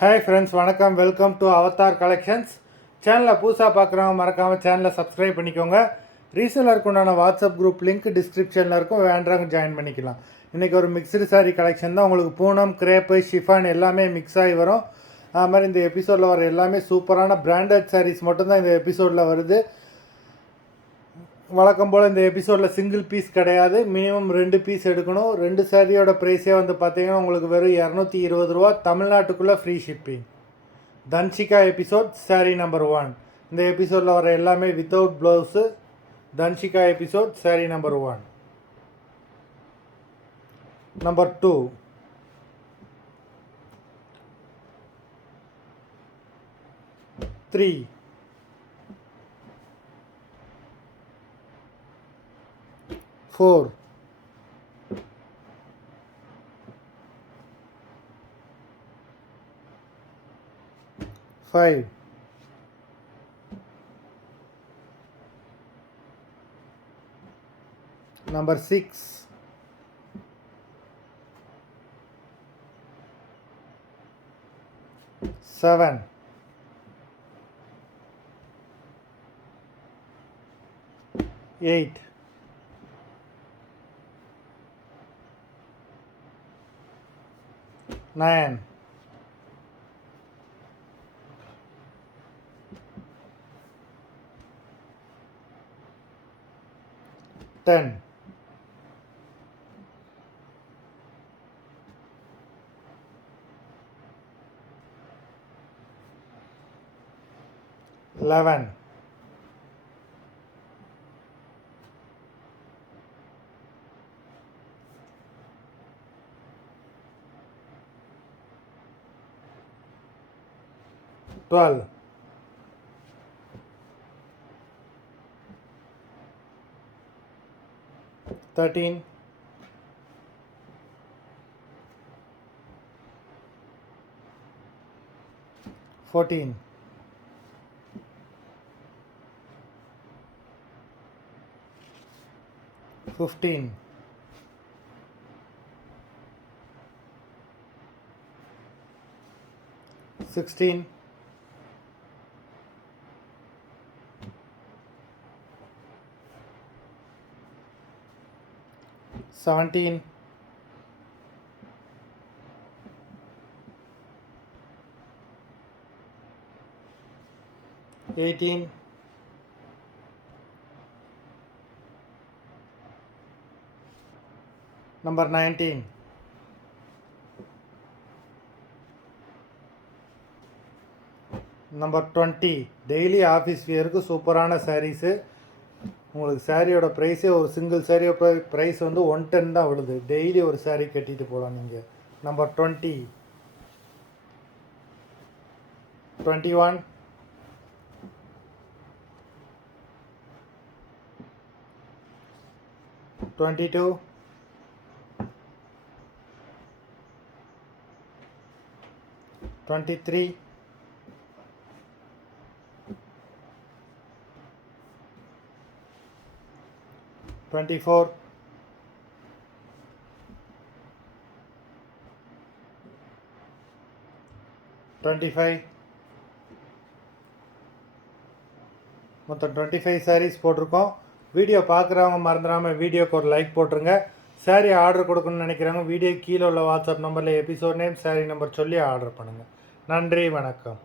Hi friends, வணக்கம். Welcome to Avatar collections. சேனலில் புதுசாக பார்க்குறவங்க மறக்காமல் சேனலை சப்ஸ்கிரைப் பண்ணிக்கோங்க. ரீசெலருக்கு உண்டான வாட்ஸ்அப் குரூப் லிங்க் டிஸ்கிரிப்ஷனில் இருக்கும், வேண்டாங்க ஜாயின் பண்ணிக்கலாம். இன்றைக்கி ஒரு மிக்சடு சாரீ கலெக்ஷன் தான். உங்களுக்கு பூனம், கிரேப்பு, ஷிஃபான் எல்லாமே மிக்ஸ் ஆகி வரும். அது மாதிரி இந்த எபிசோடில் வர எல்லாமே சூப்பரான பிராண்டட் சாரீஸ் மட்டும்தான் இந்த எபிசோடில் வருது. வழக்கம் போல் இந்த எபிசோடில் சிங்கிள் பீஸ் கிடையாது, மினிமம் 2 பீஸ் எடுக்கணும். 2 சாரியோட ப்ரைஸே வந்து பார்த்தீங்கன்னா உங்களுக்கு வெறும் 220 ரூபா, தமிழ்நாட்டுக்குள்ளே ஃப்ரீ ஷிப்பிங். தன்ஷிகா எபிசோட் சாரீ நம்பர் 1. இந்த எபிசோடில் வர எல்லாமே வித்தவுட் ப்ளவுஸு. தன்ஷிகா எபிசோட் சாரீ நம்பர் 1. நம்பர் 2, த்ரீ, 4, 5, 6, 7, 8, 9, 10, 11, 12, 13, 14, 15, 16, 17, 18, 19, நம்பர் 20. டெய்லி ஆஃபீஸ் வியருக்கு சூப்பரான சாரீஸு. உங்களுக்கு சாரியோட ப்ரைஸே ஒரு சிங்கிள் சாரியோட ப்ரைஸ் வந்து 110 தான் விழுது. டெய்லி ஒரு சாரீ கட்டிட்டு போகலாம் நீங்கள். நம்பர் 20, 21, 22, 23, 24, 25, மொத்தம் 25 சாரீஸ் போட்டிருக்கோம். வீடியோ பார்க்குறவங்க மறந்துடாமல் வீடியோக்கு ஒரு லைக் போட்டுருங்க. சாரீ ஆர்டர் கொடுக்கணும்னு நினைக்கிறவங்க வீடியோ கீழே உள்ள வாட்ஸ்அப் நம்பரில் எபிசோட் நேம், சாரீ நம்பர் சொல்லி ஆர்டர் பண்ணுங்கள். நன்றி, வணக்கம்.